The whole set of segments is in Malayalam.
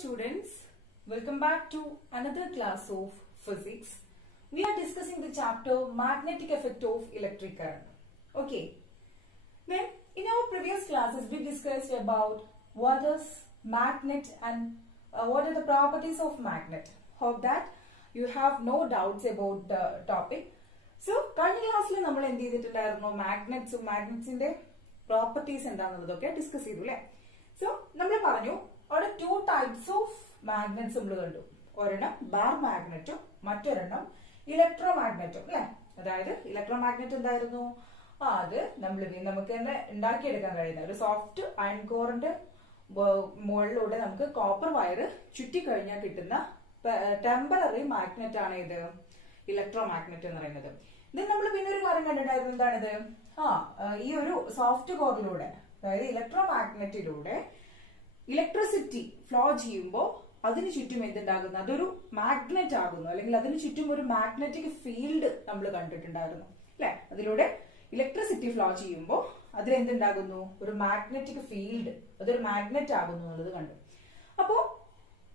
students, welcome back to another class of physics. We are discussing the chapter magnetic effect of electric current. Okay. Then in our previous classes we discussed about what is magnet and what are the properties of magnet. Hope that you have no doubts about the topic. So കഴിഞ്ഞ ക്ലാസ്സിൽ നമ്മൾ എന്ത് ചെയ്തിട്ടുണ്ടായിരുന്നു മാഗ്നറ്റ്സിന്റെ പ്രോപ്പർട്ടീസ് എന്താണെന്നുള്ളതൊക്കെ ഡിസ്കസ് ചെയ്തു അല്ലേ. സോ നമ്മൾ പറഞ്ഞു അവിടെ ടു ടൈപ്സ് ഓഫ് മാഗ്നറ്റ്സ് നമ്മൾ കണ്ടു. ഒരെണ്ണം ബാർ മാഗ്നറ്റും മറ്റൊരെണ്ണം ഇലക്ട്രോ മാഗ്നറ്റും അല്ലെ. അതായത് ഇലക്ട്രോ മാഗ്നറ്റ് എന്തായിരുന്നു? അത് നമുക്ക് തന്നെ ഉണ്ടാക്കിയെടുക്കാൻ കഴിയുന്ന ഒരു സോഫ്റ്റ് അയൺ കോറിന്റെ മുകളിലൂടെ നമുക്ക് കോപ്പർ വയർ ചുറ്റി കഴിഞ്ഞാൽ കിട്ടുന്ന ടെമ്പററി മാഗ്നറ്റ് ആണ് ഇത് ഇലക്ട്രോ മാഗ്നറ്റ് എന്ന് പറയുന്നത്. ഇത് നമ്മൾ പിന്നെ ഒരു കാര്യം കണ്ടിട്ടുണ്ടായിരുന്നു. എന്താണിത്? ഈ ഒരു സോഫ്റ്റ് കോറിലൂടെ അതായത് ഇലക്ട്രോ മാഗ്നറ്റിലൂടെ ഇലക്ട്രിസിറ്റി ഫ്ലോ ചെയ്യുമ്പോൾ അതിന് ചുറ്റും എന്തുണ്ടാകുന്നു? അതൊരു മാഗ്നറ്റ് ആകുന്നു, അല്ലെങ്കിൽ അതിന് ചുറ്റും ഒരു മാഗ്നറ്റിക് ഫീൽഡ് നമ്മൾ കണ്ടിട്ടുണ്ടായിരുന്നു അല്ലെ. അതിലൂടെ ഇലക്ട്രിസിറ്റി ഫ്ലോ ചെയ്യുമ്പോൾ അതിലെന്തുണ്ടാകുന്നു? ഒരു മാഗ്നറ്റിക് ഫീൽഡ്, അതൊരു മാഗ്നറ്റ് ആകുന്നു എന്നുള്ളത് കണ്ടു. അപ്പോ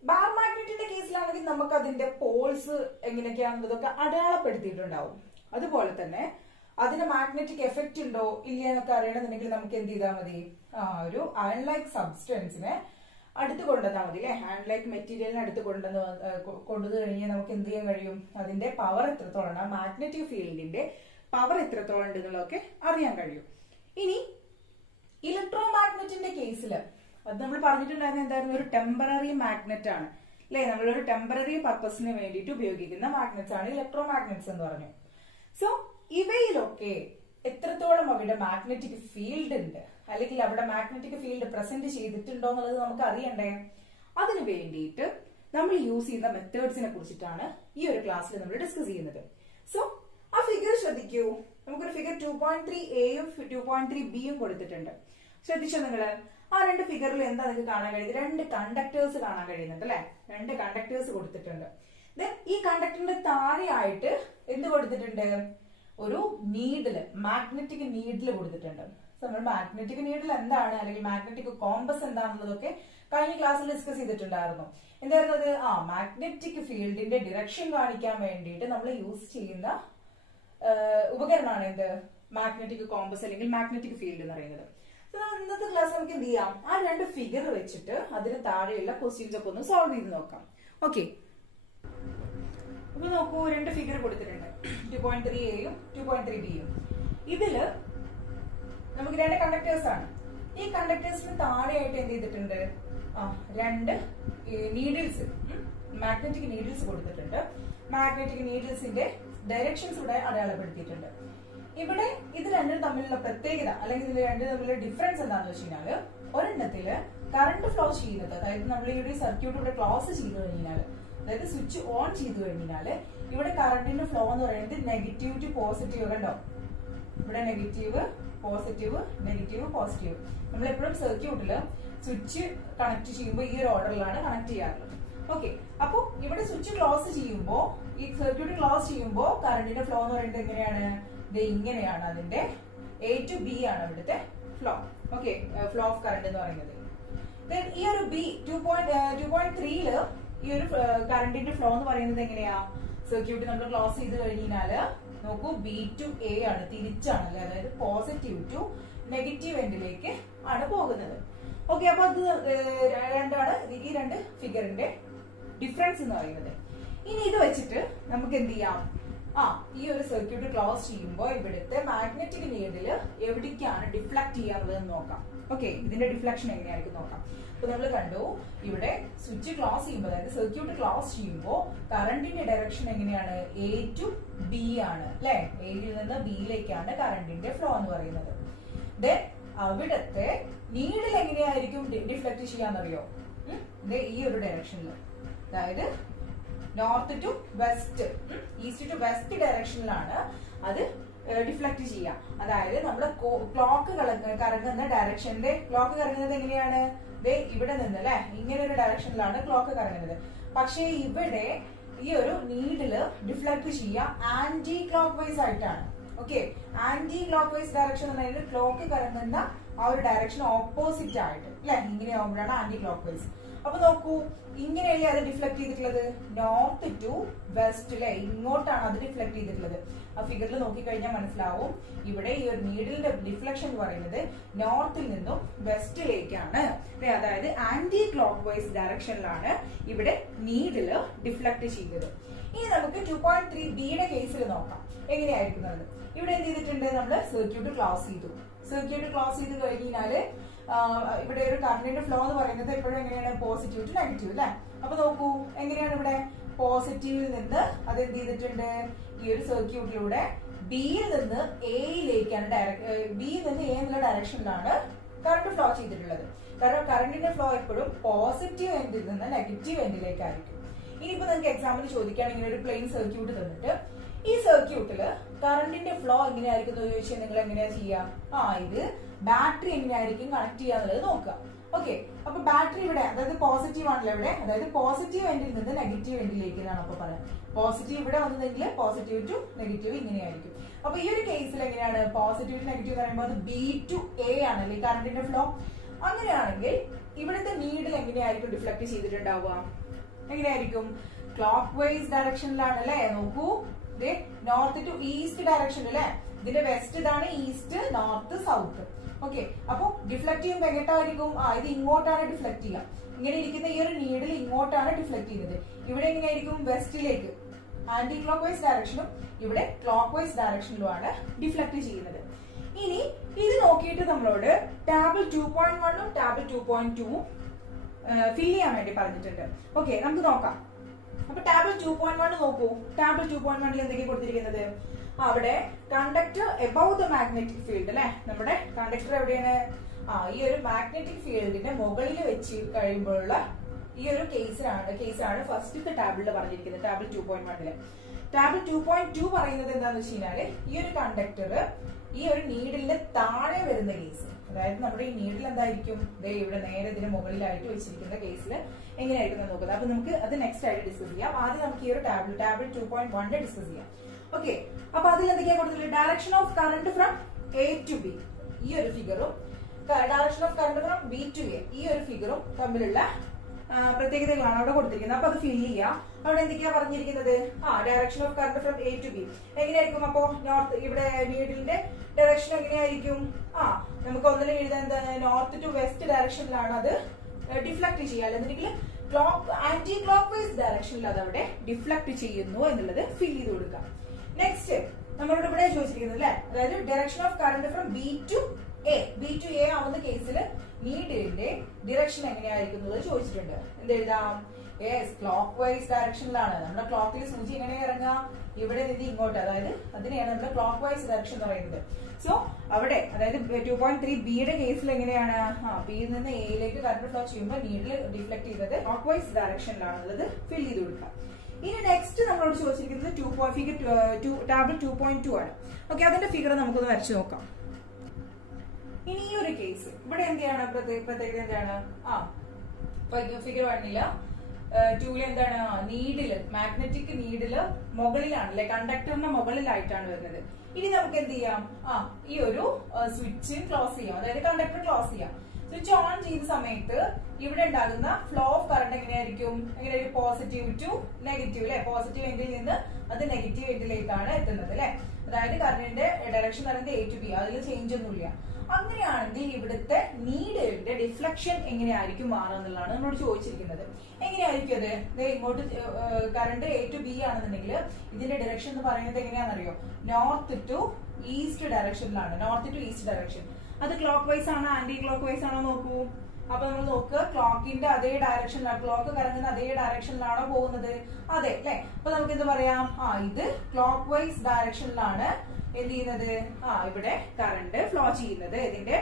ബാർ മാഗ്നറ്റിന്റെ കേസിലാണെങ്കിൽ നമുക്ക് അതിന്റെ പോൾസ് എങ്ങനെയൊക്കെയാണെന്നതൊക്കെ അടയാളപ്പെടുത്തിയിട്ടുണ്ടാവും. അതുപോലെ തന്നെ അതിന് മാഗ്നറ്റിക് എഫക്റ്റ് ഉണ്ടോ ഇല്ല എന്നൊക്കെ അറിയണമെന്നുണ്ടെങ്കിൽ നമുക്ക് എന്ത് ചെയ്താൽ മതി? ഒരു അയൺ ലൈക്ക് സബ്സ്റ്റൻസിനെ അടുത്ത് കൊണ്ടുവന്നാൽ മതി അല്ലെ. അയൺ ലൈക്ക് മെറ്റീരിയലിനെ അടുത്ത് കൊണ്ടുവന്നു കഴിഞ്ഞാൽ നമുക്ക് എന്ത് ചെയ്യാൻ കഴിയും? അതിന്റെ പവർ എത്രത്തോളം, ആ മാഗ്നറ്റിക് ഫീൽഡിന്റെ പവർ എത്രത്തോളം ഉണ്ട് എന്നുള്ളതൊക്കെ അറിയാൻ കഴിയും. ഇനി ഇലക്ട്രോ മാഗ്നറ്റിന്റെ കേസിൽ അത് നമ്മൾ പറഞ്ഞിട്ടുണ്ടായിരുന്ന എന്തായിരുന്നു? ഒരു ടെമ്പററി മാഗ്നറ്റ് ആണ് അല്ലെ. നമ്മളൊരു ടെമ്പററി പർപ്പസിന് വേണ്ടിയിട്ട് ഉപയോഗിക്കുന്ന മാഗ്നറ്റ്സ് ആണ് ഇലക്ട്രോ മാഗ്നറ്റ്സ് എന്ന് പറഞ്ഞു. സോ ഇവയിലൊക്കെ എത്രത്തോളം അവിടെ മാഗ്നറ്റിക് ഫീൽഡ് ഉണ്ട്, അല്ലെങ്കിൽ അവിടെ മാഗ്നറ്റിക് ഫീൽഡ് പ്രസന്റ് ചെയ്തിട്ടുണ്ടോ എന്നുള്ളത് നമുക്ക് അറിയണ്ടേ. അതിനു വേണ്ടിയിട്ട് നമ്മൾ യൂസ് ചെയ്യുന്ന മെത്തേഡ്സിനെ കുറിച്ചിട്ടാണ് ഈ ഒരു ക്ലാസ്സിൽ നമ്മൾ ഡിസ്കസ് ചെയ്യുന്നത്. സോ ആ ഫിഗർ ശ്രദ്ധിക്കൂ. നമുക്കൊരു ഫിഗർ 2.3aയും 2.3bയും കൊടുത്തിട്ടുണ്ട്. ശ്രദ്ധിച്ചോ നിങ്ങള്? ആ രണ്ട് ഫിഗറിൽ എന്താ നിങ്ങൾക്ക് കാണാൻ കഴിയുന്നത്? രണ്ട് കണ്ടക്ടേഴ്സ് കാണാൻ കഴിയുന്നുണ്ട് അല്ലെ. രണ്ട് കണ്ടക്ടേഴ്സ് കൊടുത്തിട്ടുണ്ട്. ഈ കണ്ടക്ടറിന്റെ താഴെയായിട്ട് എന്ത് കൊടുത്തിട്ടുണ്ട്? ഒരു നീഡില്, മാഗ്നറ്റിക് നീഡില് കൊടുത്തിട്ടുണ്ട്. നമ്മൾ മാഗ്നറ്റിക് നീഡിൽ എന്താണ്, അല്ലെങ്കിൽ മാഗ്നറ്റിക് കോമ്പസ് എന്താണെന്നുള്ളതൊക്കെ കഴിഞ്ഞ ക്ലാസ്സിൽ ഡിസ്കസ് ചെയ്തിട്ടുണ്ടായിരുന്നു. എന്തായിരുന്നു അത്? മാഗ്നറ്റിക് ഫീൽഡിന്റെ ഡിറക്ഷൻ കാണിക്കാൻ വേണ്ടിയിട്ട് നമ്മൾ യൂസ് ചെയ്യുന്ന ഉപകരണമാണ് എന്ത്? മാഗ്നറ്റിക് കോമ്പസ് അല്ലെങ്കിൽ മാഗ്നറ്റിക് ഫീൽഡ് എന്ന് പറയുന്നത്. ഇന്നത്തെ ക്ലാസ് നമുക്ക് എന്ത് ചെയ്യാം? ആ രണ്ട് ഫിഗർ വെച്ചിട്ട് അതിന് താഴെയുള്ള ക്വസ്റ്റ്യൻസ് ഒക്കെ ഒന്ന് സോൾവ് ചെയ്ത് നോക്കാം. ഓക്കെ, അപ്പൊ നോക്കൂ, രണ്ട് ഫിഗർ കൊടുത്തിട്ടുണ്ട്, 2.3aയും 2.3bയും. ഇതില് നമുക്ക് രണ്ട് കണ്ടക്ടേഴ്സ് ആണ്. ഈ കണ്ടക്ടേഴ്സിന് താഴെയായിട്ട് എന്ത് ചെയ്തിട്ടുണ്ട്? രണ്ട് നീഡിൽസ്, മാഗ്നറ്റിക് നീഡിൽസ് കൊടുത്തിട്ടുണ്ട്. മാഗ്നറ്റിക് നീഡിൽസിന്റെ ഡയറക്ഷൻസ് ഇവിടെ അടയാളപ്പെടുത്തിയിട്ടുണ്ട്. ഇവിടെ ഇത് രണ്ടും തമ്മിലുള്ള പ്രത്യേകത, അല്ലെങ്കിൽ ഇത് രണ്ടും തമ്മിലുള്ള ഡിഫറൻസ് എന്താണെന്ന് വെച്ച് കഴിഞ്ഞാല്, ഒരെണ്ണത്തില് കറണ്ട് ഫ്ലോ ചെയ്യുന്നത്, അതായത് നമ്മൾ ഈ ഒരു സർക്യൂട്ട് ഇവിടെ ക്ലോസ് ചെയ്ത് കഴിഞ്ഞാൽ, അതായത് സ്വിച്ച് ഓൺ ചെയ്ത് കഴിഞ്ഞാല് ഇവിടെ കറണ്ടിന്റെ ഫ്ലോ എന്ന് പറയുന്നത് നെഗറ്റീവ് ടു പോസിറ്റീവ്. കണ്ടോ? ഇവിടെ നെഗറ്റീവ്, പോസിറ്റീവ്, നെഗറ്റീവ്, പോസിറ്റീവ്. നമ്മൾ എപ്പോഴും സർക്യൂട്ടില് സ്വിച്ച് കണക്ട് ചെയ്യുമ്പോൾ ഈ ഒരു ഓർഡറിലാണ് കണക്ട് ചെയ്യാറുള്ളത്. ഓക്കെ, അപ്പൊ ഇവിടെ സ്വിച്ച് ക്ലോസ് ചെയ്യുമ്പോ, ഈ സർക്യൂട്ട് ക്ലോസ് ചെയ്യുമ്പോൾ കറണ്ടിന്റെ ഫ്ലോ എന്ന് പറയുന്നത് എങ്ങനെയാണ്? ഇങ്ങനെയാണ്. അതിന്റെ A to B ആണ് ഇവിടുത്തെ flow. Okay, flow of current എന്ന് പറയുന്നത്. ഈ ഒരു B 2.3ല് ഈ ഒരു കറണ്ടിന്റെ ഫ്ലോ എന്ന് പറയുന്നത് എങ്ങനെയാ? സർക്യൂട്ട് നമ്മൾ ക്ലോസ് ചെയ്ത് കഴിഞ്ഞാല് നോക്കൂ, B to A ആണ്, തിരിച്ചാണ് അല്ലെ. അതായത് പോസിറ്റീവ് ടു നെഗറ്റീവ് എൻഡിലേക്ക് ആണ് പോകുന്നത്. ഓക്കെ, അപ്പൊ അത് രണ്ടാണ് ഈ രണ്ട് ഫിഗറിന്റെ ഡിഫറൻസ് എന്ന് പറയുന്നത്. ഇനി ഇത് വെച്ചിട്ട് നമുക്ക് എന്ത് ചെയ്യാം? ഈ ഒരു സർക്യൂട്ട് ക്ലോസ് ചെയ്യുമ്പോൾ ഇവിടുത്തെ മാഗ്നറ്റിക് നീഡില് എവിടേക്കാണ് ഡിഫ്ലക്ട് ചെയ്യാനുള്ളതെന്ന് നോക്കാം. ഓക്കെ, ഇതിന്റെ ഡിഫ്ലക്ഷൻ എങ്ങനെയായിരിക്കും നോക്കാം. അപ്പൊ നമ്മൾ കണ്ടു, ഇവിടെ സ്വിച്ച് ക്ലോസ് ചെയ്യുമ്പോൾ, അതായത് സർക്യൂട്ട് ക്ലോസ് ചെയ്യുമ്പോൾ കറണ്ടിന്റെ ഡയറക്ഷൻ എങ്ങനെയാണ്? A to B ആണ് അല്ലെ. എയിൽ നിന്ന് ബിയിലേക്കാണ് കറണ്ടിന്റെ ഫ്ലോ എന്ന് പറയുന്നത്. ദെൻ അവിടത്തെ നീഡിൽ എങ്ങനെയായിരിക്കും ഡിഫ്ലക്ട് ചെയ്യാന്നറിയോ? ഈ ഒരു ഡയറക്ഷനിൽ, അതായത് north to west, east to west ഡയറക്ഷനിലാണ് അത് ഡിഫ്ലക്ട് ചെയ്യാം. അതായത് നമ്മള് ക്ലോക്ക് കറങ്ങുന്ന ഡയറക്ഷന്റെ, ക്ലോക്ക് കറങ്ങുന്നത് എങ്ങനെയാണ്? ഇവിടെ നിന്ന് അല്ലെ, ഇങ്ങനെ ഒരു ഡയറക്ഷനിലാണ് ക്ലോക്ക് കറങ്ങുന്നത്. പക്ഷേ ഇവിടെ ഈ ഒരു നീഡില് ഡിഫ്ലക്ട് ചെയ്യാം ആന്റി ക്ലോക്ക് വൈസ് ആയിട്ടാണ്. Okay, anticlockwise direction എന്ന് പറയുന്നത് ക്ലോക്ക് കറങ്ങുന്ന ആ ഒരു ഡയറക്ഷൻ ഓപ്പോസിറ്റ് ആയിട്ട് അല്ലെ, ഇങ്ങനെ ആകുമ്പോഴാണ് ആന്റി ക്ലോക്ക് വൈസ്. അപ്പൊ നോക്കൂ, ഇങ്ങനെയല്ലേ അത് ഡിഫ്ലക്ട് ചെയ്തിട്ടുള്ളത്, നോർത്ത് ടു വെസ്റ്റ് അല്ലെ, ഇങ്ങോട്ടാണ് അത് ഡിഫ്ലക്ട് ചെയ്തിട്ടുള്ളത്. ആ ഫിഗറിൽ നോക്കിക്കഴിഞ്ഞാൽ മനസ്സിലാവും, ഇവിടെ ഈ ഒരു നീഡിലിന്റെ ഡിഫ്ലക്ഷൻ എന്ന് പറയുന്നത് നോർത്തിൽ നിന്നും വെസ്റ്റിലേക്കാണ്. അതായത് ആന്റി ക്ലോക്ക് വൈസ് ഡയറക്ഷനിലാണ് ഇവിടെ നീഡില് ഡിഫ്ലക്ട് ചെയ്തത്. ഇനി നമുക്ക് 2.3 ബിയുടെ കേസിൽ നോക്കാം എങ്ങനെയായിരിക്കുന്നത്. ഇവിടെ എന്ത് ചെയ്തിട്ടുണ്ട്, നമ്മള് സർക്യൂട്ട് ക്ലോസ് ചെയ്തു. സർക്യൂട്ട് ക്ലോസ് ചെയ്ത് കഴിഞ്ഞാല് ഇവിടെ ഒരു കറണ്ടിന്റെ ഫ്ലോ എന്ന് പറയുന്നത് എപ്പോഴും എങ്ങനെയാണ്, പോസിറ്റീവ് ടു നെഗറ്റീവ് അല്ലെ. അപ്പൊ നോക്കൂ, എങ്ങനെയാണ് ഇവിടെ പോസിറ്റീവിൽ നിന്ന് അത് എന്ത് ചെയ്തിട്ടുണ്ട്, ഈ ഒരു സർക്യൂട്ടിലൂടെ ബിയിൽ നിന്ന് എയിലേക്കാണ് ബിയിൽ നിന്ന് എ എന്നുള്ള ഡയറക്ഷനിലാണ് കറണ്ട് ഫ്ലോ ചെയ്തിട്ടുള്ളത്. കാരണം കറണ്ടിന്റെ ഫ്ലോ എപ്പോഴും പോസിറ്റീവ് എൻഡിൽ നിന്ന് നെഗറ്റീവ് എൻഡിലേക്കായിരിക്കും. ഇനിയിപ്പോ നിങ്ങൾക്ക് എക്സാമ്പിൾ ചോദിക്കുകയാണെങ്കിൽ ഒരു പ്ലെയിൻ സർക്യൂട്ട് തന്നിട്ട് ഈ സർക്യൂട്ടില് കറണ്ടിന്റെ ഫ്ലോ എങ്ങനെയായിരിക്കും എന്ന് ചോദിച്ചാൽ നിങ്ങൾ എങ്ങനെയാ ചെയ്യുക, ഇത് ബാറ്ററി എങ്ങനെയായിരിക്കും കണക്ട് ചെയ്യാന്നുള്ളത് നോക്കുക. ഓക്കെ, അപ്പൊ ബാറ്ററി ഇവിടെ അതായത് പോസിറ്റീവ് ആണല്ലോ ഇവിടെ, അതായത് പോസിറ്റീവ് എൻഡിൽ നിന്ന് നെഗറ്റീവ് എൻഡിലേക്ക് എന്നാണ് അപ്പൊ പറയാം. പോസിറ്റീവ് ഇവിടെ വന്നതെങ്കിൽ പോസിറ്റീവ് ടു നെഗറ്റീവ് ഇങ്ങനെയായിരിക്കും. അപ്പൊ ഈ ഒരു കേസിൽ എങ്ങനെയാണ്, പോസിറ്റീവ് ടു നെഗറ്റീവ് പറയുമ്പോൾ അത് ബി ടു എ ആണല്ലേ കറണ്ടിന്റെ ഫ്ലോ. അങ്ങനെയാണെങ്കിൽ ഇവിടുത്തെ നീഡിൽ എങ്ങനെയായിരിക്കും ഡിഫ്ലക്ട് ചെയ്തിട്ടുണ്ടാവുക, എങ്ങനെയായിരിക്കും, ക്ലോക്ക് വൈസ് ഡയറക്ഷനിലാണ് അല്ലെ. നോക്കൂ, നോർത്ത് ടു ഈസ്റ്റ് ഡയറക്ഷൻ അല്ലെ, ഇതിന്റെ വെസ്റ്റ് ഇതാണ്, ഈസ്റ്റ് നോർത്ത് സൗത്ത്. ഓക്കെ, അപ്പൊ ഡിഫ്ലക്ട് ചെയ്യുമ്പോൾ എങ്ങോട്ടായിരിക്കും, ഇത് ഇങ്ങോട്ടാണ് ഡിഫ്ലക്ട് ചെയ്യുക. ഇങ്ങനെ ഇരിക്കുന്ന ഈ ഒരു നീഡിൽ ഇങ്ങോട്ടാണ് ഡിഫ്ലക്ട് ചെയ്യുന്നത്. ഇവിടെ എങ്ങനെയായിരിക്കും, വെസ്റ്റിലേക്ക് ആന്റി ക്ലോക്ക് വൈസ് ഡയറക്ഷനും ഇവിടെ ക്ലോക്ക് വൈസ് ഡയറക്ഷനിലുമാണ് ഡിഫ്ലക്ട് ചെയ്യുന്നത്. ഇനി ഇത് നോക്കിയിട്ട് നമ്മളോട് ടാബിൾ 2.1ഉം ടാബിൾ 2.2ഉം ഫിൽ ചെയ്യാൻ വേണ്ടി പറഞ്ഞിട്ടുണ്ട്. ഓക്കെ, നമുക്ക് നോക്കാം. അപ്പൊ ടാബിൾ 2.1 നോക്കൂ. ടാബിൾ 2.1ൽ എന്തൊക്കെയാണ് കൊടുത്തിരിക്കുന്നത്, അവിടെ conductor above the magnetic field അല്ലെ. നമ്മുടെ കണ്ടക്ടർ എവിടെയാണ്, ഈ ഒരു മാഗ്നറ്റിക് ഫീൽഡിന്റെ മുകളിൽ വെച്ച് കഴിയുമ്പോഴുള്ള ഈ ഒരു കേസാണ് ഫസ്റ്റത്തെ ടാബിളിൽ പറഞ്ഞിരിക്കുന്നത്. ടാബിൾ 2.1ല് ടാബിൾ 2.2 പറയുന്നത് എന്താന്ന് വെച്ച് കഴിഞ്ഞാല് ഈ ഒരു കണ്ടക്ടർ ഈ ഒരു നീഡിലിന്റെ താഴെ വരുന്ന കേസ്, അതായത് നമ്മുടെ ഈ നീഡിൽ എന്തായിരിക്കും, ഇവിടെ നേരെ ഇതിന് മുകളിലായിട്ട് വെച്ചിരിക്കുന്ന കേസിൽ എങ്ങനെയായിരിക്കും നോക്കുന്നത്. അപ്പൊ നമുക്ക് അത് നെക്സ്റ്റ് ആയിട്ട് ഡിസ്കസ് ചെയ്യാം. ആദ്യം നമുക്ക് ഈ ഒരു ടാബിൾ 2.1 ഡിസ്കസ് ചെയ്യാം. ഓക്കെ, അപ്പൊ അതിൽ എന്തൊക്കെയാ കൊടുത്തിട്ടുള്ളത്, direction of current from A to B ഈ ഒരു ഫിഗറും direction of current from B to A ഈ ഒരു ഫിഗറും തമ്മിലുള്ള പ്രത്യേകതകളാണ് അവിടെ കൊടുത്തിരിക്കുന്നത്. അപ്പൊ അത് ഫിൽ ചെയ്യാം. അവിടെ എന്തൊക്കെയാ പറഞ്ഞിരിക്കുന്നത്, direction of current from A to B എങ്ങനെയായിരിക്കും, അപ്പോ നോർത്ത് ഇവിടെ നീഡിലിന്റെ ഡയറക്ഷൻ എങ്ങനെയായിരിക്കും, നമുക്ക് ഒന്നിലും എഴുതാൻ എന്താണ്, നോർത്ത് ടു വെസ്റ്റ് ഡയറക്ഷനിലാണ് അത് ഡിഫ്ലക്ട് ചെയ്യുക, അല്ലെങ്കിൽ ആന്റി ക്ലോക്ക് വൈസ് ഡയറക്ഷനിൽ അത് അവിടെ ഡിഫ്ലക്ട് ചെയ്യുന്നു എന്നുള്ളത് ഫിൽ ചെയ്ത് കൊടുക്കാം. നെക്സ്റ്റ് നമ്മളോട് ഇവിടെ ചോദിച്ചിരിക്കുന്നത് അല്ലെ, അതായത് direction of current from B to A ആവുന്ന കേസിൽ നീഡിലിന്റെ ഡിറക്ഷൻ എങ്ങനെയായിരിക്കുന്നത് ചോദിച്ചിട്ടുണ്ട്. എന്തെഴുതാം, ക്ലോക്ക് വൈസ് ഡയറക്ഷനിലാണ്. നമ്മുടെ ക്ലോക്കിൽ സൂചി എങ്ങനെ ഇറങ്ങുക, ഇവിടെ നിന്ന് ഇങ്ങോട്ട്, അതായത് അതിനെയാണ് നമ്മുടെ ക്ലോക്ക് വൈസ് ഡയറക്ഷൻ എന്ന് പറയുന്നത്. സോ അവിടെ അതായത് 2.3 ബിയുടെ കേസിൽ എങ്ങനെയാണ്, ബിയിൽ നിന്ന് എയിലേക്ക് കറണ്ട് ഫ്ലോ ചെയ്യുമ്പോൾ നീഡിൽ ഡിഫ്ലക്ട് ചെയ്തത് ക്ലോക്ക് വൈസ് ഡയറക്ഷനിലാണുള്ളത് ഫിൽ ചെയ്ത് കൊടുക്കാം. ഇനി നെക്സ്റ്റ് നമ്മളോട് ചോദിച്ചിരിക്കുന്നത് ഫിഗർ ടാബിൾ 2.2 ആണ്. ഓക്കെ, അതിന്റെ ഫിഗർ നമുക്കൊന്ന് വരച്ചു നോക്കാം. ഇനി ഈ ഒരു കേസ് ഇവിടെ എന്താണ് പ്രത്യേകത, എന്താണ്, ഫിഗർ 1ല് 2ല് എന്താണ്, നീഡില് മാഗ്നറ്റിക് നീഡില് മുകളിലാണ് അല്ലെ, കണ്ടക്ടറിന്റെ മുകളിലായിട്ടാണ് വരുന്നത്. ഇനി നമുക്ക് എന്ത് ചെയ്യാം, ഈ ഒരു സ്വിച്ച് ക്ലോസ് ചെയ്യാം, അതായത് കണ്ടക്ടർ ക്ലോസ് ചെയ്യാം. സ്വിച്ച് ഓൺ ചെയ്യുന്ന സമയത്ത് ഇവിടെ ഉണ്ടാകുന്ന ഫ്ലോ ഓഫ് കറണ്ട് എങ്ങനെയായിരിക്കും, പോസിറ്റീവ് ടു നെഗറ്റീവ് അല്ലെ, പോസിറ്റീവ് എൻഡിൽ നിന്ന് അത് നെഗറ്റീവ് എൻഡിലേക്കാണ് എത്തുന്നത് അല്ലെ. അതായത് കറണ്ടിന്റെ ഡയറക്ഷൻ പറയുന്നത് എ ടു ബി, അതിൽ ചേഞ്ച് ഒന്നുമില്ല. അങ്ങനെയാണെങ്കിൽ ഇവിടുത്തെ നീഡിലിന്റെ ഡിഫ്ലക്ഷൻ എങ്ങനെയായിരിക്കും മാറുക എന്നുള്ളതാണ് നമ്മളോട് ചോദിച്ചിരിക്കുന്നത്. എങ്ങനെയായിരിക്കും അത്, ഇങ്ങോട്ട് കറണ്ട് എ ടു ബി ആണെന്നുണ്ടെങ്കിൽ ഇതിന്റെ ഡയറക്ഷൻ എന്ന് പറയുന്നത് എങ്ങനെയാണെന്നറിയോ, നോർത്ത് ടു ഈസ്റ്റ് ഡയറക്ഷനിലാണ്. നോർത്ത് ടു ഈസ്റ്റ് ഡയറക്ഷൻ അത് ക്ലോക്ക് വൈസ് ആണോ ആന്റി ക്ലോക്ക് വൈസ് ആണോ നോക്കൂ. അപ്പൊ നമ്മൾ നോക്കുക, ക്ലോക്കിന്റെ അതേ ഡയറക്ഷനിലാണ്, ക്ലോക്ക് കറങ്ങുന്ന അതേ ഡയറക്ഷനിലാണോ പോകുന്നത്, അതെ അല്ലെ. അപ്പൊ നമുക്ക് എന്ത് പറയാം, ഇത് ക്ലോക്ക് വൈസ് ഡയറക്ഷനിലാണ് എന്ത് ചെയ്യുന്നത്, ഇവിടെ കറണ്ട് ഫ്ലോ ചെയ്യുന്നത്. ഇതിന്റെ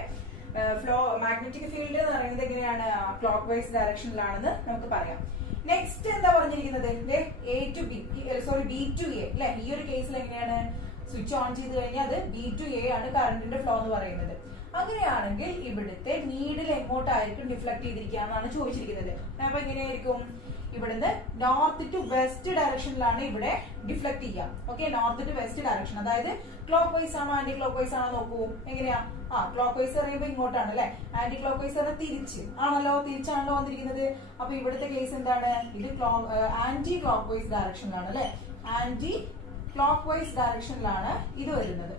ഫ്ലോ മാഗ്നറ്റിക് ഫീൽഡ് എന്ന് പറയുന്നത് എങ്ങനെയാണ്, ക്ലോക്ക് വൈസ് ഡയറക്ഷനിലാണെന്ന് നമുക്ക് പറയാം. നെക്സ്റ്റ് എന്താ പറഞ്ഞിരിക്കുന്നത്, A to B B to A അല്ലെ. ഈ ഒരു കേസിൽ എങ്ങനെയാണ്, സ്വിച്ച് ഓൺ ചെയ്ത് കഴിഞ്ഞാൽ അത് ബി ടു എ ആണ് കറണ്ടിന്റെ ഫ്ലോ എന്ന് പറയുന്നത്. അങ്ങനെയാണെങ്കിൽ ഇവിടുത്തെ നീഡിൽ എങ്ങോട്ടായിരിക്കും ഡിഫ്ലക്ട് ചെയ്തിരിക്കുക എന്നാണ് ചോദിച്ചിരിക്കുന്നത്. അപ്പൊ എങ്ങനെയായിരിക്കും, ഇവിടുന്ന് നോർത്ത് ടു വെസ്റ്റ് ഡയറക്ഷനിലാണ് ഇവിടെ ഡിഫ്ലക്ട് ചെയ്യുക. Okay, north to west direction, അതായത് ക്ലോക്ക് വൈസ് ആണോ ആന്റി ക്ലോക്ക് വൈസ് ആണോ നോക്കൂ. എങ്ങനെയാ? ക്ലോക്ക് വൈസ് പറയുമ്പോൾ ഇങ്ങോട്ടാണ് അല്ലെ, ആന്റി ക്ലോക്ക് വൈസ് പറഞ്ഞാൽ തിരിച്ച് ആണല്ലോ, തിരിച്ചാണല്ലോ വന്നിരിക്കുന്നത്. അപ്പൊ ഇവിടുത്തെ കേസ് എന്താണ്? ഇത് ആന്റി ക്ലോക്ക് വൈസ് ഡയറക്ഷനിലാണ് അല്ലെ, ആന്റി ക്ലോക്ക് വൈസ് ഡയറക്ഷനിലാണ് ഇത് വരുന്നത്.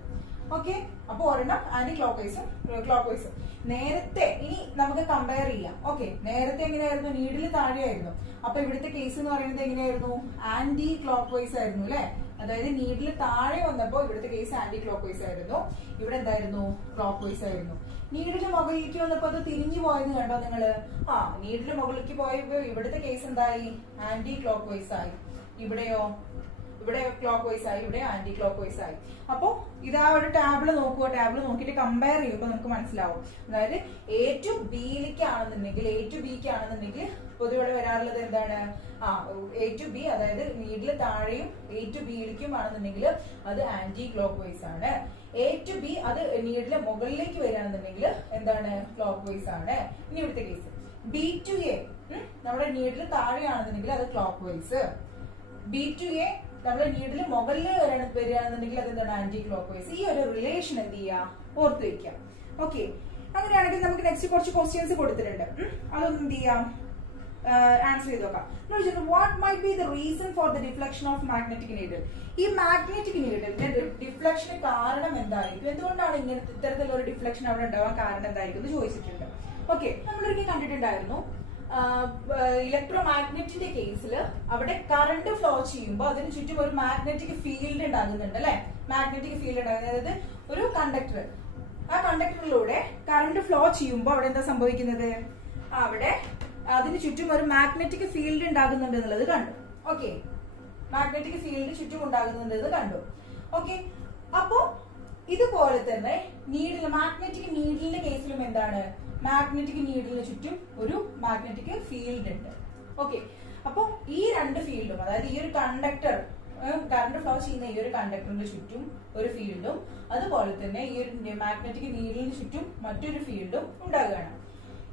ഓക്കെ, അപ്പൊ ഒരെണ്ണം ആന്റി ക്ലോക്ക് വൈസും ക്ലോക്ക് വൈസും. നേരത്തെ ഇനി നമുക്ക് കമ്പയർ ചെയ്യാം. ഓക്കെ, നേരത്തെ എങ്ങനെയായിരുന്നു? നീഡിൽ താഴെയായിരുന്നു. അപ്പൊ ഇവിടുത്തെ കേസ് എന്ന് പറയുന്നത് എങ്ങനെയായിരുന്നു? ആന്റി ക്ലോക്ക് വൈസ് ആയിരുന്നു അല്ലെ, അതായത് നീഡിൽ താഴെ വന്നപ്പോ ഇവിടുത്തെ കേസ് ആന്റി ക്ലോക്ക് വൈസ് ആയിരുന്നു. ഇവിടെ എന്തായിരുന്നു? ക്ലോക്ക് വൈസ് ആയിരുന്നു. നീഡില് മുകളിലേക്ക് വന്നപ്പോ അത് തിരിഞ്ഞു പോയത് കണ്ടോ നിങ്ങള്? നീഡില് മുകളിലേക്ക് പോയപ്പോ ഇവിടുത്തെ കേസ് എന്തായി? ആന്റി ക്ലോക്ക് വൈസ് ആയി. ഇവിടെയോ? ഇവിടെ ക്ലോക്ക് വൈസ് ആയി, ഇവിടെ ആന്റി ക്ലോക്ക് വൈസ് ആയി. അപ്പൊ ഇതാ ഒരു ടാബിള് നോക്കുക, ടാബിള് നോക്കിയിട്ട് കമ്പയർ ചെയ്യുമ്പോൾ നമുക്ക് മനസ്സിലാവും. അതായത് എ ടു ബിയിലേക്കാണെന്നുണ്ടെങ്കിൽ, എ ടു ബിക്ക് ആണെന്നുണ്ടെങ്കിൽ പൊതുവെ വരാറുള്ളത് എന്താണ്? എ ടു ബി, അതായത് നീഡില് താഴെയും എ ടു ബിയിലേക്കും ആണെന്നുണ്ടെങ്കിൽ അത് ആന്റി ക്ലോക്ക് വൈസ് ആണ്. എ ടു ബി അത് നീഡില് മുകളിലേക്ക് വരികയാണെന്നുണ്ടെങ്കിൽ എന്താണ്? ക്ലോക്ക് വൈസ് ആണ്. ഇനി ഇവിടുത്തെ കേസ് ബി ടു എ നമ്മുടെ നീഡില് താഴെയാണെന്നുണ്ടെങ്കിൽ അത് clockwise. B to A നമ്മുടെ നീഡിൽ മുകളിൽ വരികയാണെന്നുണ്ടെങ്കിൽ അതെന്താണ്? Anticlockwise. ഈ ഒരു റിലേഷൻ എന്ത് ചെയ്യുക? ഓർത്ത് വെക്കാം. ഓക്കെ, അങ്ങനെയാണെങ്കിൽ നമുക്ക് നെക്സ്റ്റ് കുറച്ച് ക്വസ്റ്റ്യൻസ് കൊടുത്തിട്ടുണ്ട്, അതൊന്നും എന്ത് ചെയ്യാം? ആൻസർ ചെയ്ത് നോക്കാം. What might be the reason for the deflection of magnetic needle? ഈ മാഗ്നറ്റിക് നീഡിലിന്റെ ഡിഫ്ലക്ഷന് കാരണം എന്തായിരിക്കും? എന്തുകൊണ്ടാണ് ഇങ്ങനത്തെ ഇത്തരത്തിലുള്ള ഒരു ഡിഫ്ലക്ഷൻ അവിടെ ഉണ്ടാവാൻ കാരണം എന്തായിരിക്കും എന്ന് ചോദിച്ചിട്ടുണ്ട്. ഓക്കെ, നമ്മളൊരിക്കലും കണ്ടിട്ടുണ്ടായിരുന്നു ഇലക്ട്രോ മാഗ്നറ്റിന്റെ കേസിൽ അവിടെ കറണ്ട് ഫ്ലോ ചെയ്യുമ്പോൾ അതിന് ചുറ്റും ഒരു മാഗ്നറ്റിക് ഫീൽഡ് ഉണ്ടാകുന്നുണ്ട് അല്ലെ, മാഗ്നറ്റിക് ഫീൽഡ് ഉണ്ടാകുന്നത്. അതായത് ഒരു കണ്ടക്ടർ, ആ കണ്ടക്ടറിലൂടെ കറണ്ട് ഫ്ലോ ചെയ്യുമ്പോൾ അവിടെ എന്താ സംഭവിക്കുന്നത്? അവിടെ അതിന് ചുറ്റും ഒരു മാഗ്നറ്റിക് ഫീൽഡ് ഉണ്ടാകുന്നുണ്ട് എന്നുള്ളത് കണ്ടു. ഓക്കെ, മാഗ്നറ്റിക് ഫീൽഡ് ചുറ്റും ഉണ്ടാകുന്നുണ്ട് എന്ന് കണ്ടു. ഓക്കെ, അപ്പോ ഇതുപോലെ തന്നെ നീഡിൽ, മാഗ്നറ്റിക് നീഡിലിന്റെ കേസിലും എന്താണ്? മാഗ്നറ്റിക് നീഡിലിന് ചുറ്റും ഒരു മാഗ്നറ്റിക് ഫീൽഡ് ഉണ്ട്. ഓക്കെ, അപ്പൊ ഈ രണ്ട് ഫീൽഡും, അതായത് ഈ ഒരു കണ്ടക്ടർ, കറണ്ട് ഫ്ലോ ചെയ്യുന്ന ഈ ഒരു കണ്ടക്ടറിന്റെ ചുറ്റും ഒരു ഫീൽഡും, അതുപോലെ തന്നെ ഈ ഒരു മാഗ്നറ്റിക് നീഡിലിന് ചുറ്റും മറ്റൊരു ഫീൽഡും ഉണ്ടാകുകയാണ്.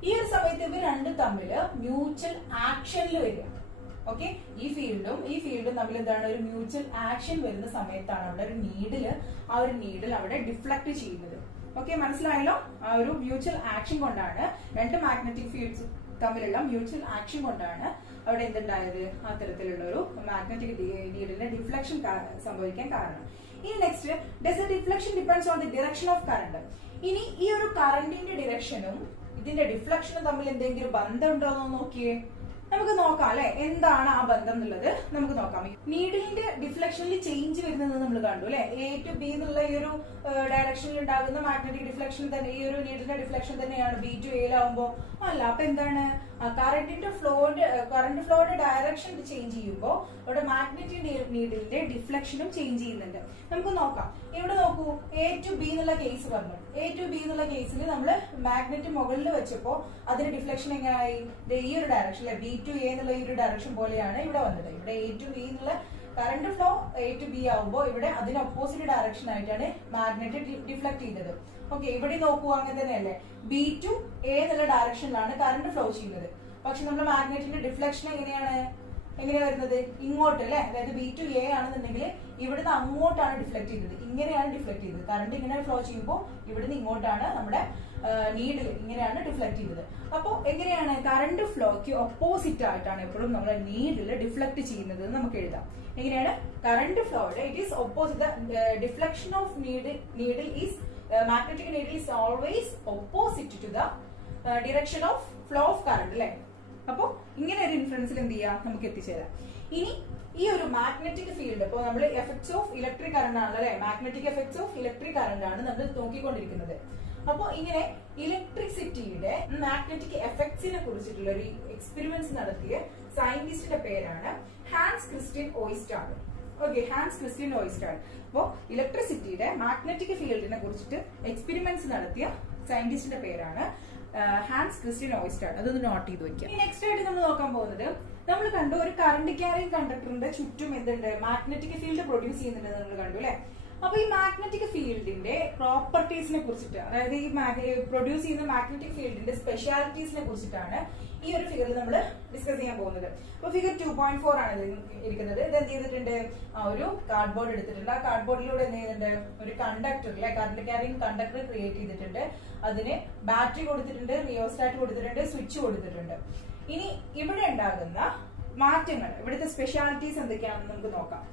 ഈ ഒരു സമയത്ത് ഇവർ രണ്ടും തമ്മിൽ മ്യൂച്വൽ ആക്ഷനിൽ വരിക. ഓക്കെ, ഈ ഫീൽഡും തമ്മിൽ എന്താണ്? ഒരു മ്യൂച്വൽ ആക്ഷൻ വരുന്ന സമയത്താണ് അവിടെ ഒരു നീഡിൽ അവിടെ ഡിഫ്ലക്ട് ചെയ്യുന്നത്. ഓക്കെ, മനസ്സിലായല്ലോ? ആ ഒരു മ്യൂച്വൽ ആക്ഷൻ കൊണ്ടാണ്, രണ്ട് മാഗ്നറ്റിക് ഫീൽഡ്സ് തമ്മിലുള്ള മ്യൂച്വൽ ആക്ഷൻ കൊണ്ടാണ് അവിടെ എന്തുണ്ടായത്? അത്തരത്തിലുള്ള ഒരു മാഗ്നറ്റിക് നീഡിലിന്റെ ഡിഫ്ലക്ഷൻ സംഭവിക്കാൻ കാരണം. ഇനി next, does the deflection depends on the direction of current? ഇനി ഈ ഒരു കറണ്ടിന്റെ ഡിറക്ഷനും ഇതിന്റെ ഡിഫ്ലക്ഷനും തമ്മിൽ എന്തെങ്കിലും ബന്ധമുണ്ടോ എന്ന് നോക്കിയേ. നമുക്ക് നോക്കാം അല്ലെ, എന്താണ് ആ ബന്ധം എന്നുള്ളത് നമുക്ക് നോക്കാം. നീഡിലിന്റെ ഡിഫ്ലക്ഷനിൽ ചേഞ്ച് വരുന്നത് നമ്മൾ കണ്ടു അല്ലെ, എ ടു ബി എന്നുള്ള ഈ ഒരു ഡയറക്ഷനിൽ ഉണ്ടാകുന്ന മാഗ്നറ്റിക് ഡിഫ്ലക്ഷൻ തന്നെ ഈ ഒരു നീഡിലിന്റെ ഡിഫ്ലക്ഷൻ തന്നെയാണ് ബി ടു എയിലാവുമ്പോ. അല്ല, അപ്പൊ എന്താണ്? കറണ്ട് ഫ്ലോയുടെ ഡയറക്ഷൻ ചേഞ്ച് ചെയ്യുമ്പോൾ അവിടെ മാഗ്നറ്റിക് നീഡിലിന്റെ ഡിഫ്ലക്ഷനും ചേഞ്ച് ചെയ്യുന്നുണ്ട്. നമുക്ക് നോക്കാം. ഇവിടെ നോക്കൂ, എ ടു ബി എന്നുള്ള കേസ് പറഞ്ഞു. എ ടു ബി എന്നുള്ള കേസിൽ നമ്മൾ മാഗ്നറ്റ് മുകളിൽ വെച്ചപ്പോ അതിന്റെ ഡിഫ്ലക്ഷൻ എങ്ങനെയായി? ഈ ഒരു ഡയറക്ഷൻ അല്ലെ, ബി ടു എ എന്നുള്ള ഈ ഒരു ഡയറക്ഷൻ പോലെയാണ് ഇവിടെ വന്നത്. ഇവിടെ എ ടു ബി എന്നുള്ള current flow A to B ആവുമ്പോൾ ഇവിടെ അതിന് ഓപ്പോസിറ്റ് ഡയറക്ഷൻ ആയിട്ടാണ് മാഗ്നറ്റ് ഡിഫ്ലക്ട് ചെയ്തത്. ഓക്കെ, ഇവിടെ നോക്കൂ, അങ്ങനെ തന്നെയല്ലേ, ബി ടു എ എന്നുള്ള ഡയറക്ഷനിലാണ് കറണ്ട് ഫ്ലോ ചെയ്യുന്നത്. പക്ഷെ നമ്മുടെ മാഗ്നറ്റിന്റെ ഡിഫ്ലക്ഷൻ എങ്ങനെയാണ് വരുന്നത്? ഇങ്ങോട്ട് അല്ലെ, അതായത് ബി ടു എ ആണെന്നുണ്ടെങ്കിൽ ഇവിടുന്ന് അങ്ങോട്ടാണ് ഡിഫ്ലക്ട് ചെയ്തത്. ഇങ്ങനെയാണ് ഡിഫ്ലക്ട് ചെയ്തത്. കറണ്ട് ഇങ്ങനെ ഫ്ലോ ചെയ്യുമ്പോൾ ഇവിടുന്ന് ഇങ്ങോട്ടാണ് നമ്മുടെ നീഡിൽ ഇങ്ങനെയാണ് ഡിഫ്ലക്ട് ചെയ്തത്. അപ്പൊ എങ്ങനെയാണ്? കറണ്ട് ഫ്ലോക്ക് ഓപ്പോസിറ്റ് ആയിട്ടാണ് എപ്പോഴും നമ്മുടെ നീഡിൽ ഡിഫ്ലക്ട് ചെയ്യുന്നത് നമുക്ക് എഴുതാം. എങ്ങനെയാണ്? കറണ്ട് ഫ്ലോയുടെ it is opposite, deflection of needle is magnetic needle is always opposite to the direction of flow of current അല്ലെ. അപ്പൊ ഇങ്ങനെ ഒരു ഇൻഫ്ലുവൻസിൽ എന്ത് ചെയ്യാം? നമുക്ക് എത്തിച്ചേരാം. ഇനി ഈ ഒരു മാഗ്നറ്റിക് ഫീൽഡ്, ഇപ്പൊ നമ്മൾ എഫക്ട്സ് ഓഫ് ഇലക്ട്രിക് കറണ്ട് ആണല്ലോ അല്ലെ, magnetic effects of electric current ആണ് നമ്മൾ നോക്കിക്കൊണ്ടിരിക്കുന്നത്. അപ്പൊ ഇങ്ങനെ ഇലക്ട്രിസിറ്റിയുടെ മാഗ്നറ്റിക് എഫക്ട്സിനെ കുറിച്ചിട്ടുള്ള ഒരു എക്സ്പെരിമെന്റ്സ് നടത്തിയ സയന്റിസ്റ്റിന്റെ പേരാണ് Hans Christian Oersted. Okay, Hans Christian Oersted. അപ്പോ ഇലക്ട്രിസിറ്റിയുടെ മാഗ്നറ്റിക് ഫീൽഡിനെ കുറിച്ചിട്ട് എക്സ്പെരിമെന്റ്സ് നടത്തിയ സയന്റിസ്റ്റിന്റെ പേരാണ് ഹാൻസ് ക്രിസ്റ്റ്യൻ ഓയിസ്റ്റാഡ്. അതൊന്ന് നോട്ട് ചെയ്ത് വെക്കാം. നെക്സ്റ്റ് ആയിട്ട് നമ്മൾ നോക്കാൻ പോകുന്നത്, നമ്മൾ കണ്ടു ഒരു കറണ്ട് ക്യാരിങ് കണ്ടക്ടറിന്റെ ചുറ്റും എന്തുണ്ട്? മാഗ്നറ്റിക് ഫീൽഡ് പ്രൊഡ്യൂസ് ചെയ്യുന്നുണ്ട് നമ്മൾ കണ്ടു അല്ലെ. അപ്പൊ ഈ മാഗ്നറ്റിക് ഫീൽഡിന്റെ പ്രോപ്പർട്ടീസിനെ കുറിച്ചിട്ട്, അതായത് ഈ പ്രൊഡ്യൂസ് ചെയ്യുന്ന മാഗ്നറ്റിക് ഫീൽഡിന്റെ സ്പെഷ്യാലിറ്റീസിനെ കുറിച്ചിട്ടാണ് ഈ ഒരു ഫിഗറിൽ നമ്മൾ ഡിസ്കസ് ചെയ്യാൻ പോകുന്നത്. അപ്പൊ ഫിഗർ 2.4 ആണ് ഇരിക്കുന്നത്. ഇത് എന്ത് ചെയ്തിട്ടുണ്ട്, ഒരു കാർഡ്ബോർഡ് എടുത്തിട്ടുണ്ട്. ആ കാർഡ്ബോർഡിലൂടെ എന്ത് ചെയ്യുന്നുണ്ട്, ഒരു കണ്ടക്ടർ അല്ലെ, കറണ്ട് ക്യാരിങ് കണ്ടക്ടർ ക്രിയേറ്റ് ചെയ്തിട്ടുണ്ട്. അതിന് ബാറ്ററി കൊടുത്തിട്ടുണ്ട്, റിയോസ്റ്റാറ്റ് കൊടുത്തിട്ടുണ്ട്, സ്വിച്ച് കൊടുത്തിട്ടുണ്ട്. ഇനി ഇവിടെ ഉണ്ടാകുന്ന മാറ്റങ്ങൾ, ഇവിടുത്തെ സ്പെഷ്യാലിറ്റീസ് എന്തൊക്കെയാണെന്ന് നമുക്ക് നോക്കാം.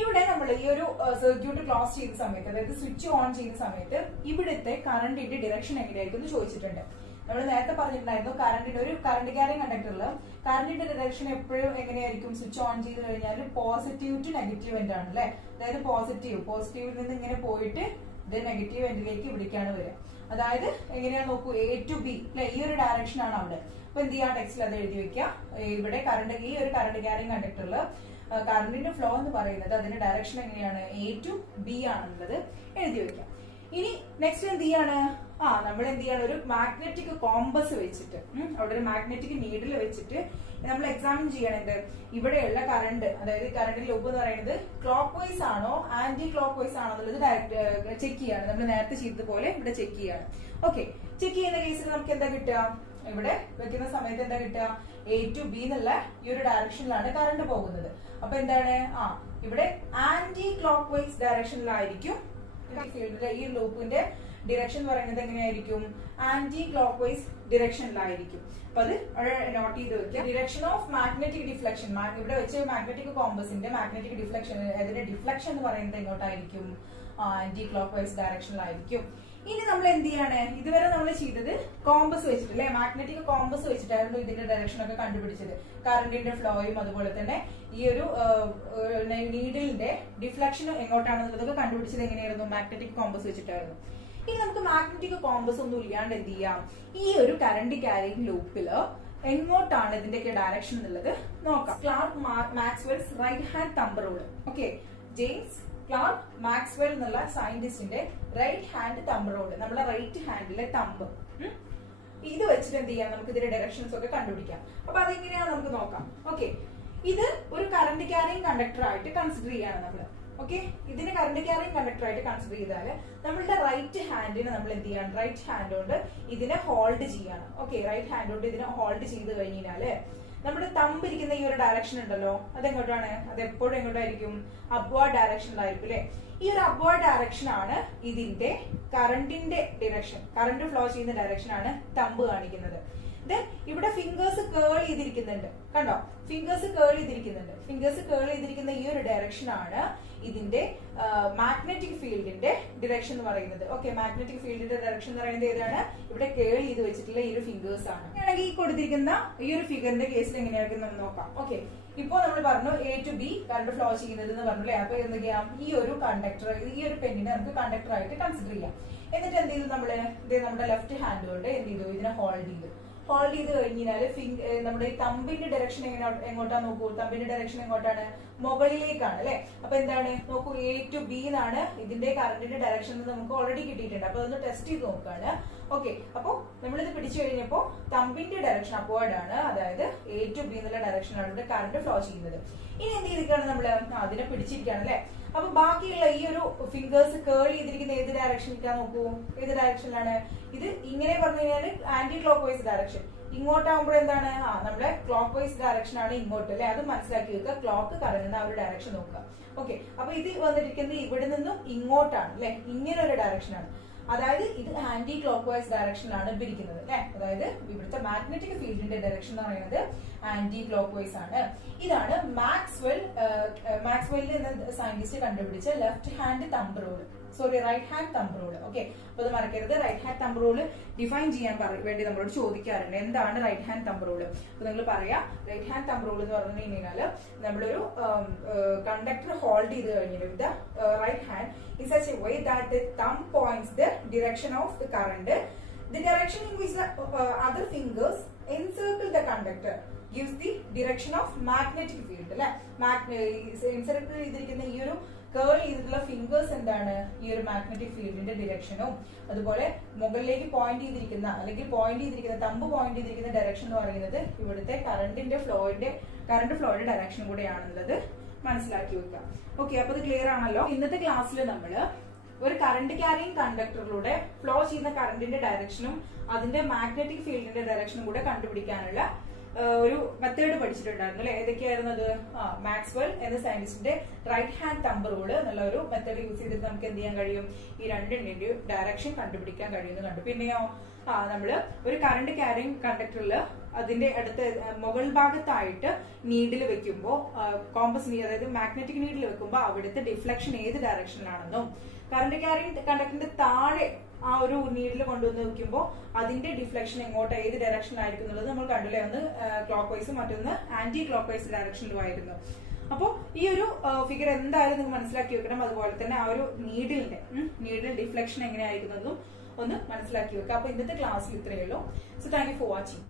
ഇവിടെ നമ്മൾ ഈ ഒരു സർക്യൂട്ട് ക്ലോസ് ചെയ്ത സമയത്ത്, അതായത് സ്വിച്ച് ഓൺ ചെയ്യുന്ന സമയത്ത് ഇവിടുത്തെ കറണ്ടിന്റെ ഡിറക്ഷൻ എങ്ങനെയായിരിക്കും എന്ന് ചോദിച്ചിട്ടുണ്ട്. നമ്മൾ നേരത്തെ പറഞ്ഞിട്ടുണ്ടായിരുന്നു, ഒരു കറണ്ട് ക്യാരിങ് കണ്ടക്ടറിൽ കറണ്ടിന്റെ ഡിറക്ഷൻ എപ്പോഴും എങ്ങനെയായിരിക്കും, സ്വിച്ച് ഓൺ ചെയ്ത് കഴിഞ്ഞാൽ പോസിറ്റീവ് ടു നെഗറ്റീവ് എൻഡ് ആണ് അല്ലെ. അതായത് പോസിറ്റീവിൽ നിന്ന് ഇങ്ങനെ പോയിട്ട് ഇത് നെഗറ്റീവ് എൻഡിലേക്ക് ഇവിടേക്കാണ് വരിക. അതായത് എങ്ങനെയാ നോക്കൂ, A to B അല്ലെ, ഈ ഒരു ഡയറക്ഷൻ ആണ് അവിടെ. അപ്പൊ എന്ത് ചെയ്യാം, ടെക്സ്റ്റിൽ അത് എഴുതി വെക്കുക. ഇവിടെ ഈ ഒരു കറണ്ട് ക്യാരിങ് കണ്ടക്ടറിൽ കറണ്ടിന്റെ ഫ്ലോ എന്ന് പറയുന്നത് അതിന്റെ ഡയറക്ഷൻ എങ്ങനെയാണ്, A to B ആണെന്നുള്ളത് എഴുതി വെക്കാം. ഇനി നെക്സ്റ്റ് എന്ത് ചെയ്യാണ്, നമ്മൾ എന്ത് ചെയ്യാണ്, ഒരു മാഗ്നറ്റിക് കോമ്പസ് വെച്ചിട്ട്, അവിടെ ഒരു മാഗ്നറ്റിക് നീഡിൽ വെച്ചിട്ട് നമ്മൾ എക്സാമിൻ ചെയ്യണത് ഇവിടെയുള്ള കറണ്ട്, അതായത് കറണ്ടിന്റെ ലൂപ്പ് എന്ന് പറയുന്നത് ക്ലോക്ക് വൈസ് ആണോ ആന്റി ക്ലോക്ക് വൈസ് ആണോ എന്നുള്ളത് ചെക്ക് ചെയ്യാണ്. നമ്മൾ നേരത്തെ ചെയ്തതുപോലെ ഇവിടെ ചെക്ക് ചെയ്യാണ്. ഓക്കെ, ചെക്ക് ചെയ്യുന്ന കേസിൽ നമുക്ക് എന്താ കിട്ടുക, ഇവിടെ വെക്കുന്ന സമയത്ത് എന്താ കിട്ടുക, A to B എന്നുള്ള ഈ ഒരു ഡയറക്ഷനിലാണ് കറണ്ട് പോകുന്നത്. അപ്പൊ എന്താണ്, ഇവിടെ ആന്റി ക്ലോക്ക് വൈസ് ഡയറക്ഷനിലായിരിക്കും ഫീൽഡിലെ ഈ ലൂപ്പിന്റെ ഡിറക്ഷൻ എന്ന് പറയുന്നത് എങ്ങനെയായിരിക്കും, ആന്റി ക്ലോക്ക് വൈസ് ഡിറക്ഷനിലായിരിക്കും. അപ്പൊ അത് നോട്ട് ചെയ്ത് വെക്കുക. ഡിറക്ഷൻ ഓഫ് മാഗ്നറ്റിക് ഡിഫ്ലക്ഷൻ, ഇവിടെ വെച്ച് മാഗ്നറ്റിക് കോമ്പസിന്റെ മാഗ്നറ്റിക് ഡിഫ്ലക്ഷൻ, അതിന്റെ ഡിഫ്ലക്ഷൻ എന്ന് പറയുന്നത് എങ്ങോട്ടായിരിക്കും, ആന്റി ക്ലോക്ക് വൈസ് ഡയറക്ഷനിലായിരിക്കും. ഇനി നമ്മൾ എന്ത് ചെയ്യാണ്, ഇതുവരെ നമ്മൾ ചെയ്തത് കോമ്പസ് വെച്ചിട്ട് അല്ലെ, മാഗ്നറ്റിക് കോമ്പസ് വെച്ചിട്ടായിരുന്നു ഇതിന്റെ ഡയറക്ഷൻ ഒക്കെ കണ്ടുപിടിച്ചത്. കറണ്ടിന്റെ ഫ്ലോയും അതുപോലെ തന്നെ ഈ ഒരു നീഡിലിന്റെ ഡിഫ്ലക്ഷൻ എങ്ങോട്ടാണെന്നുള്ളതൊക്കെ കണ്ടുപിടിച്ചത് എങ്ങനെയായിരുന്നു, മാഗ്നറ്റിക് കോമ്പസ് വെച്ചിട്ടായിരുന്നു. ഇനി നമുക്ക് മാഗ്നറ്റിക് കോമ്പസ് ഒന്നും ഇല്ലാണ്ട് എന്ത് ചെയ്യാം, ഈ ഒരു കറണ്ട് ക്യാരിങ് ലൂപ്പില് എങ്ങോട്ടാണ് ഇതിന്റെയൊക്കെ ഡയറക്ഷൻ എന്നുള്ളത് നോക്കാം. Clark Maxwell's right hand thumb rule. Okay, James Clark Maxwell എന്നുള്ള സയന്റിസ്റ്റിന്റെ റൈറ്റ് ഹാൻഡ് തമ്പ് റൂൾ, നമ്മുടെ റൈറ്റ് ഹാൻഡിലെ തമ്പ്, ഇത് വെച്ചിട്ട് എന്ത് ചെയ്യാം, നമുക്ക് ഇതിന്റെ ഡയറക്ഷൻസ് ഒക്കെ കണ്ടുപിടിക്കാം. അപ്പൊ അതെങ്ങനെയാണെന്ന് നമുക്ക് നോക്കാം. ഓക്കെ, ഇത് ഒരു കറണ്ട് ക്യാരിങ് കണ്ടക്ടർ ആയിട്ട് കൺസിഡർ ചെയ്യാണ് നമ്മൾ. ഓക്കെ, ഇതിന് കറണ്ട് ക്യാരിങ് കണ്ടക്ടർ ആയിട്ട് കൺസിഡർ ചെയ്താല് നമ്മളുടെ റൈറ്റ് ഹാൻഡിനെ നമ്മൾ എന്ത് ചെയ്യാണ്, റൈറ്റ് ഹാൻഡ് കൊണ്ട് ഇതിനെ ഹോൾഡ് ചെയ്യാണ്. ഓക്കെ, റൈറ്റ് ഹാൻഡ് കൊണ്ട് ഇതിനെ ഹോൾഡ് ചെയ്ത് കഴിഞ്ഞാല് നമ്മുടെ തമ്പ് ഇരിക്കുന്ന ഈ ഒരു ഡയറക്ഷൻ ഉണ്ടല്ലോ, അതെങ്ങോട്ടാണ്, അത് എപ്പോഴും എങ്ങോട്ടായിരിക്കും, അപ്വേർഡ് ഡയറക്ഷനിലായിരിക്കും അല്ലെ. ഈ ഒരു അപ്വേർഡ് ഡയറക്ഷൻ ആണ് ഇതിന്റെ കറണ്ടിന്റെ ഡിറക്ഷൻ, കറണ്ട് ഫ്ലോ ചെയ്യുന്ന ഡയറക്ഷൻ ആണ് തമ്പ് കാണിക്കുന്നത്. ഇവിടെ ഫിംഗേഴ്സ് കേൾ ചെയ്തിരിക്കുന്നുണ്ട്, കണ്ടോ, ഫിംഗേഴ്സ് കേൾ ചെയ്തിരിക്കുന്ന ഈ ഒരു ഡയറക്ഷൻ ആണ് ഇതിന്റെ മാഗ്നറ്റിക് ഫീൽഡിന്റെ ഡിറക്ഷൻ എന്ന് പറയുന്നത്. ഓക്കെ, മാഗ്നറ്റിക് ഫീൽഡിന്റെ ഡയറക്ഷൻ എന്ന് പറയുന്നത് ഏതാണ്, ഇവിടെ കേൾ ചെയ്ത് വെച്ചിട്ടുള്ള ഈ ഒരു ഫിംഗേഴ്സ് ആണ്. അങ്ങനെയാണെങ്കിൽ ഈ കൊടുത്തിരിക്കുന്ന ഈ ഒരു ഫിഗറിന്റെ കേസിൽ എങ്ങനെയായിരിക്കും നമ്മൾ നോക്കാം. ഓക്കെ, ഇപ്പൊ നമ്മൾ പറഞ്ഞു A to B current flow ചെയ്യുന്നത് എന്ന് പറഞ്ഞില്ലേ. അപ്പൊ എന്ത് ചെയ്യാം, ഈ ഒരു കണ്ടക്ടർ, ഈ ഒരു പെന്നിനെ നമുക്ക് കണ്ടക്ടർ ആയിട്ട് കൺസിഡർ ചെയ്യാം. എന്നിട്ട് എന്ത് ചെയ്തു, നമ്മുടെ ലെഫ്റ്റ് ഹാൻഡ് കൊണ്ട് എന്ത് ചെയ്തു, ഇതിനെ ഹോൾഡ് ചെയ്ത് കഴിഞ്ഞാല് നമ്മുടെ ഈ തമ്പിന്റെ ഡയറക്ഷൻ എങ്ങോട്ടാ നോക്കൂ, തമ്പിന്റെ ഡയറക്ഷൻ എങ്ങോട്ടാണ്, മുകളിലേക്കാണ് അല്ലെ. അപ്പൊ എന്താണ് നോക്കൂ, A to B എന്നാണ് ഇതിന്റെ കറണ്ടിന്റെ ഡയറക്ഷൻ നമുക്ക് ഓൾറെഡി കിട്ടിയിട്ടുണ്ട്. അപ്പൊ അതൊന്ന് ടെസ്റ്റ് ചെയ്ത് നോക്കാണ്. ഓക്കെ, അപ്പൊ നമ്മളിത് പിടിച്ചു കഴിഞ്ഞപ്പോ തമ്പിന്റെ ഡയറക്ഷൻ അപ്വേർഡ് ആണ്, അതായത് A to B എന്നുള്ള ഡയറക്ഷനാണ് ഇവിടെ കറണ്ട് ഫ്ലോ ചെയ്യുന്നത്. ഇനി എന്ത് ചെയ്തിട്ടാണ് നമ്മള് അതിനെ പിടിച്ചിരിക്കുകയാണ് അല്ലെ. അപ്പൊ ബാക്കിയുള്ള ഈ ഒരു ഫിംഗേഴ്സ് കേൾ ചെയ്തിരിക്കുന്ന ഏത് ഡയറക്ഷനിലേക്കാ നോക്കൂ, ഏത് ഡയറക്ഷനിലാണ്, ഇത് ഇങ്ങനെ പറഞ്ഞു കഴിഞ്ഞാൽ ആന്റി ക്ലോക്ക് വൈസ് ഡയറക്ഷൻ. ഇങ്ങോട്ടാകുമ്പോൾ എന്താണ്, നമ്മുടെ ക്ലോക്ക് വൈസ് ഡയറക്ഷൻ ആണ് ഇങ്ങോട്ട് അല്ലെ. അത് മനസ്സിലാക്കി വെക്കുക, ക്ലോക്ക് കറങ്ങുന്ന ആ ഒരു ഡയറക്ഷൻ നോക്കുക. ഓക്കെ, അപ്പൊ ഇത് വന്നിരിക്കുന്നത് ഇവിടെ നിന്നും ഇങ്ങോട്ടാണ് അല്ലെ, ഇങ്ങനെ ഒരു ഡയറക്ഷൻ ആണ്. അതായത് ഇത് ആന്റി ക്ലോക്ക് വൈസ് ഡയറക്ഷനിലാണ് ഇരിക്കുന്നത് അല്ലെ. അതായത് ഇവിടുത്തെ മാഗ്നറ്റിക് ഫീൽഡിന്റെ ഡയറക്ഷൻ എന്ന് പറയുന്നത് ആന്റി ക്ലോക്ക് വൈസ് ആണ്. ഇതാണ് മാക്സ്വെൽ എന്ന സയന്റിസ്റ്റ് കണ്ടുപിടിച്ച left hand thumb rule, right hand thumb rule. Okay, അപ്പൊ അത് മറക്കരുത്. Right hand thumb rule define ചെയ്യാൻ വേണ്ടി നമ്മളോട് ചോദിക്കാറുണ്ട്, എന്താണ് റൈറ്റ് ഹാൻഡ് തമ്പ് റൂൾ. അപ്പൊ നിങ്ങൾ പറയാം, റൈറ്റ് ഹാൻഡ് തമ്പ് റൂൾ എന്ന് പറഞ്ഞു കഴിഞ്ഞാൽ നമ്മളൊരു കണ്ടക്ടർ ഹോൾഡ് ചെയ്ത് കഴിഞ്ഞാൽ with right hand in such a way that the thumb points the direction of the current. The direction in which the other fingers encircle the conductor gives the direction of magnetic field. Encircle ചെയ്തിരിക്കുന്ന ഈ ഒരു കേൾ ചെയ്തിട്ടുള്ള ഫിംഗേഴ്സ് എന്താണ്, ഈ ഒരു മാഗ്നറ്റിക് ഫീൽഡിന്റെ ഡിറക്ഷനും അതുപോലെ മുകളിലേക്ക് പോയിന്റ് ചെയ്തിരിക്കുന്ന അല്ലെങ്കിൽ തമ്പ് പോയിന്റ് ചെയ്തിരിക്കുന്ന ഡയറക്ഷൻ എന്ന് പറയുന്നത് ഇവിടുത്തെ കറണ്ട് ഫ്ലോയുടെ ഡയറക്ഷൻ കൂടെയാണെന്നുള്ളത് മനസ്സിലാക്കി വെക്കാം. ഓക്കെ, അപ്പൊ ഇത് ക്ലിയർ ആണല്ലോ. ഇന്നത്തെ ക്ലാസ്സിൽ നമ്മള് ഒരു കറണ്ട് ക്യാരിങ് കണ്ടക്ടറിലൂടെ ഫ്ലോ ചെയ്യുന്ന കറണ്ടിന്റെ ഡയറക്ഷനും അതിന്റെ മാഗ്നറ്റിക് ഫീൽഡിന്റെ ഡയറക്ഷനും കൂടെ കണ്ടുപിടിക്കാനുള്ള ഒരു മെത്തേഡ് പഠിച്ചിട്ടുണ്ടായിരുന്നു അല്ലെ? ഏതൊക്കെയായിരുന്നു അത്? മാക്സ്വെൽ എന്ന സയന്റിസ്റ്റിന്റെ റൈറ്റ് ഹാൻഡ് തമ്പ് റൂള് എന്നുള്ള ഒരു മെത്തേഡ് യൂസ് ചെയ്തിട്ട് നമുക്ക് എന്ത് ചെയ്യാൻ കഴിയും? ഈ രണ്ടിന്റെയും ഡയറക്ഷൻ കണ്ടുപിടിക്കാൻ കഴിയുന്നു കണ്ടു. പിന്നെയോ നമ്മള് ഒരു കറണ്ട് ക്യാരിങ് കണ്ടക്ടറിൽ അതിന്റെ അടുത്ത് മുകൾ ഭാഗത്തായിട്ട് നീഡിൽ വെക്കുമ്പോൾ കോമ്പസ് അതായത് മാഗ്നറ്റിക് നീഡിൽ വെക്കുമ്പോൾ അവിടുത്തെ ഡിഫ്ലക്ഷൻ ഏത് ഡയറക്ഷനിലാണെന്നും കറണ്ട് ക്യാരിങ് കണ്ടക്ടറിന്റെ താഴെ ആ ഒരു നീഡിൽ കൊണ്ടുവന്ന് വെക്കുമ്പോൾ അതിന്റെ ഡിഫ്ലക്ഷൻ എങ്ങോട്ട് ഏത് ഡയറക്ഷനിലായിരിക്കും എന്നുള്ളത് നമ്മൾ കണ്ടില്ലേ? ഒന്ന് ക്ലോക്ക് വൈസും മറ്റൊന്ന് ആന്റി ക്ലോക്ക് വൈസ് ഡയറക്ഷനിലുമായിരുന്നു. അപ്പോ ഈ ഒരു ഫിഗർ എന്തായാലും നിങ്ങൾ മനസ്സിലാക്കി വെക്കണം. അതുപോലെ തന്നെ ആ ഒരു നീഡിൽ ഡിഫ്ലക്ഷൻ എങ്ങനെയായിരിക്കുന്നതും ഒന്ന് മനസ്സിലാക്കി വെക്കുക. അപ്പൊ ഇന്നത്തെ ക്ലാസ്സിൽ ഇത്രയേ ഉള്ളൂ. So thank you for watching.